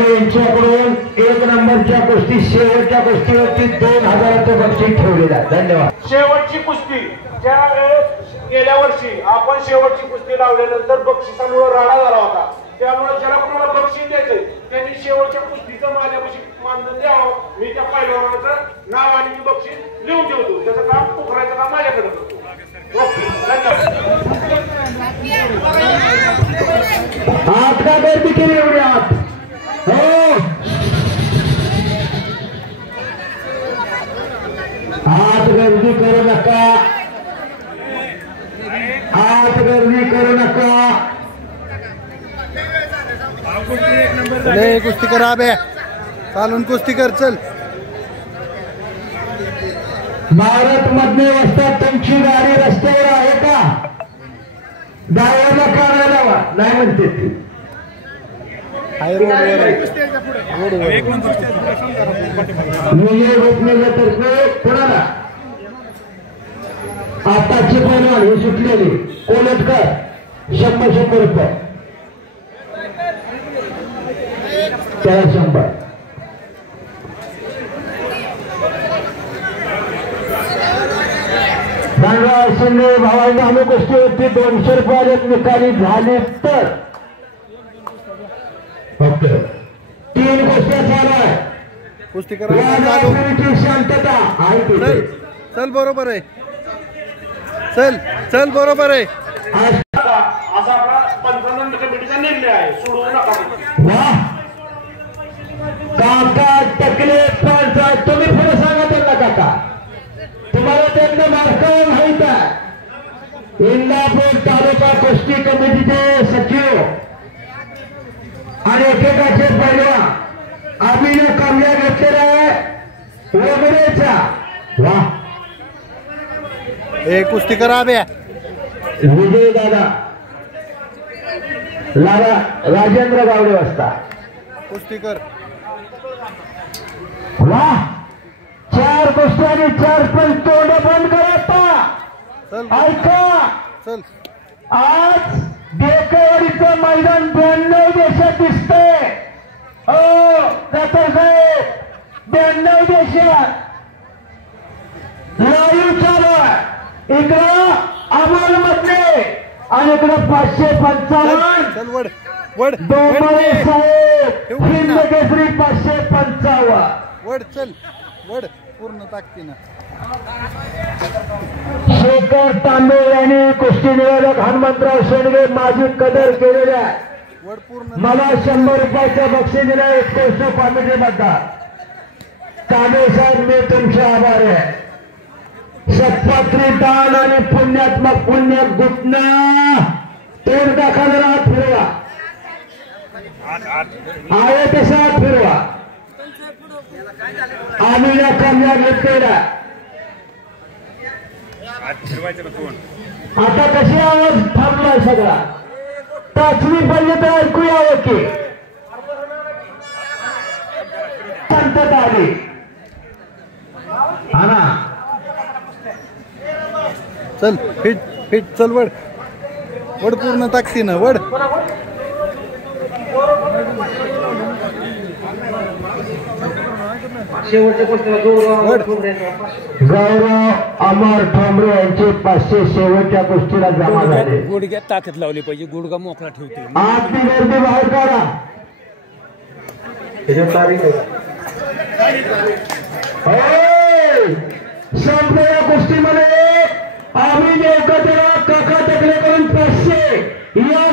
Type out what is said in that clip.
यांच्याकडून 1 नंबरच्या कुस्ती शेवटच्या कुस्तीवरती 2000चं बक्षीस ठेवलेलं आहे. धन्यवाद. शेवटची कुस्ती ज्या वेळेस गेल्या वर्षी आपण शेवटची कुस्ती लावल्यानंतर बक्षिसामुळे राडा झाला होता, त्यामुळे ज्याला कोणाला बक्षीस द्यायचंय त्यांनी शेवटच्या कुस्तीचं माझ्यापाशी मानधन द्यावं. मी त्या पहिलवानाचं नाव आणि मी बक्षीस लिहून ठेवतो, त्याचं काम पोखरायचं काम माझ्याकडे करतो. हात का गर्दी केली एवढी आत? हो, हात गर्दी करू नका, हात गर्दी करू नका. कुस्ती करा बे, चालून कुस्ती कर. चल, भारत मधले वस्तात तुमची गाडी रस्त्यावर आहे का? ड्रायव्हरला काढायला वा नाही म्हणते ती. तर्फे कोणाला आताची पैलवान ही सुटलेली कोलटकर 100 रुपये, त्याला 100. शिंदे भावांनी आम्ही गोष्टी होती 200 रुपये निकाली झाली तर फक्त 3 गोष्टी चालू आहे. कुस्ती करा, शांतता आहे. चल बरोबर आहे, चल चल बरोबर आहे. असा आपला पंचायत कमिटीचा निर्णय आहे, सोडवू नका. वाह काका टकले पंचायत, तुम्ही पुढे सांगा त्यांना. काका तुम्हाला त्यांना मार्क माहित आहे. इंदापूर तालुका कुस्ती कमिटीचे सचिव आणि एकेकाचे पैलवान आम्ही कामया घेतलेला आहे वगैरेचा. वा कुस्ती करा बे. विजय दादा लाला राजेंद्र गावडे वाजता कुस्ती कर. वा 4 कुस्ती आणि 4 पण तोंड बंद करा. ऐका, चल आज देकवाडीचं मैदान 92 देशात दिसतंय. हो दातर साहेब, 92 देशात लाईव्ह चालू आहे. इकडं अमोल मधले आणि इकडं 555. चल वड वड डोंबरे साहेब हिंद केसरी 555. वड चल वड पूर्ण ताकदीनं. शेखर तांबे यांनी कुस्ती निवेदक हनुमंतराव शेंडगे माझी कदर केलेल्या वड पूर्ण मला 100 रुपयाचं बक्षीस दिलं. उत्कृष्ट कॉमेडी मतदार तांबे साहेब, मी तुमचे आभारी आहे. सत्पात्री दान आणि पुण्यात्मक पुण्य गुटना तोड दाखल हात फिरवा, आहे तसा हात फिरवा. आम्ही या कन्या घेतलेल्या आता कशी आवाज थांबलाय सगळा. टाचणी पडली तर ऐकू यावं की शांतता आली. हा ना, चल फिट फिट. चल वड वड पूर्ण ताकदीनं वड. गौरव अमर ठोंबरे यांचे 500 शेवटच्या कुस्तीला जमा झाले. गुडघ्यात ताकद लावली पाहिजे, गुडघा मोकळा ठेवते. आतली गर्दी बाहेर काढा. संपलेल्या कुस्तीमध्ये आम्ही एकत्र काका टकले करून 500 या